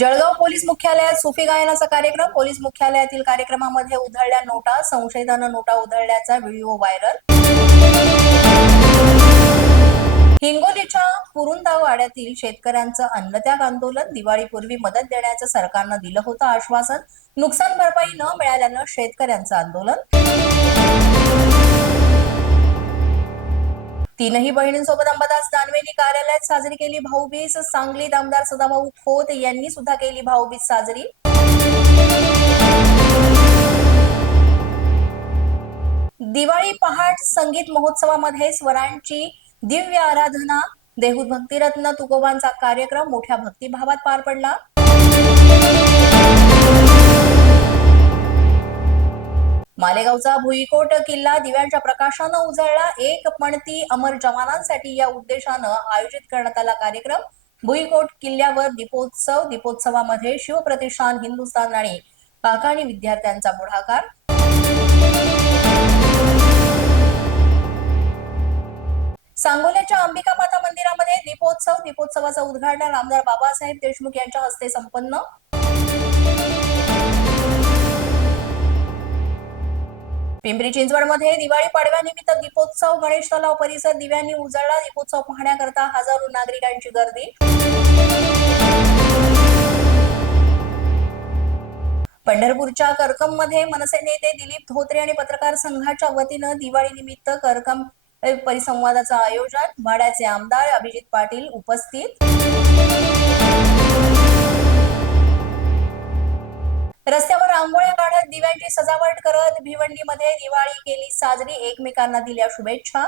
Jalgaon police मुख्यालयात सुफी गायनाचा कार्यक्रम. पोलीस मुख्यालयातील कार्यक्रमामध्ये उधळल्या नोटा संशयितानं नोटा उधळल्याचा व्हिडिओ व्हायरल. हिंगोलीच्या कुरुंदा वाड्यातील शेतकऱ्यांचं अन्नत्याग आंदोलन दिवाळीपूर्वी मदत देण्याचं सरकारनं दिलं होतं आश्वासन. नुकसान भरपाई न मिळाल्यानं शेतकऱ्यांचं आंदोलन. तीनही बहिणींसोबत अंबादास दानवेंनी कार्यालयात साजरी केली भाऊबीज. सांगलीत आमदार सदाभाऊ खोत यांनी सुद्धा केली भाऊबीज साजरी. दिवाळी पहाट संगीत महोत्सवामध्ये स्वरांची दिव्य आराधना देहूत भक्तिरत्न तुकोबांचा कार्यक्रम मोठ्या भक्तिभावात पार पडला. मालेगावचा भुईकोट किल्ला दिव्यांच्या प्रकाशानं उजळला. एक पणती अमर जवानांसाठी या उद्देशानं आयोजित करण्यात आला कार्यक्रम. भुईकोट किल्ल्यावर दीपोत्सव दीपोत्सवामध्ये शिवप्रतिष्ठान हिंदुस्थान आणि काकाणी विद्यार्थ्यांचा पुढाकार. सांगोल्याच्या अंबिका माता मंदिरामध्ये दीपोत्सव दीपोत्सवाचं उद्घाटन आमदार बाबासाहेब देशमुख यांच्या हस्ते संपन्न पिंपरी चिंचवडमध्ये दिवाळी पाडव्यानिमित्त दीपोत्सव गणेश तलाव परिसर दिव्यांनी उजळला. दीपोत्सव पाहण्याकरता हजारो नागरिकांची गर्दी. पंढरपूरच्या करकममध्ये मनसे नेते दिलीप धोत्रे आणि पत्रकार संघाच्या वतीनं दिवाळी निमित्त करकम परिसंवादाचं आयोजन. भाड्याचे आमदार अभिजित पाटील उपस्थित. रस्त्यावर रांगोळ्या काढत दिव्यांची सजावट करत भिवंडीमध्ये दिवाळी केली साजरी एकमेकांना दिल्या शुभेच्छा.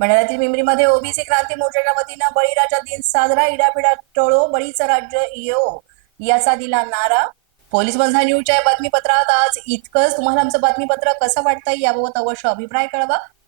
मंडळातील मिमरीमध्ये ओबीसी क्रांती मोर्चाच्या वतीनं बळीराजा दिन साजरा इडापिडा टळो बळीचं राज्य यो याचा दिला नारा. पोलीस बंधा न्यूजच्या बातमीपत्रात आज इतकंच. तुम्हाला आमचं बातमीपत्र कसं वाटतंय याबाबत अवश्य अभिप्राय कळवा.